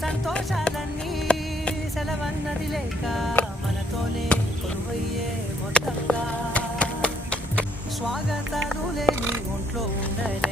సంతోషాలన్నీ సెలవన్నది లేక మనతోనే కొలువయ్యే మొత్తంగా స్వాగతాలు లేని ఒంట్లో ఉండని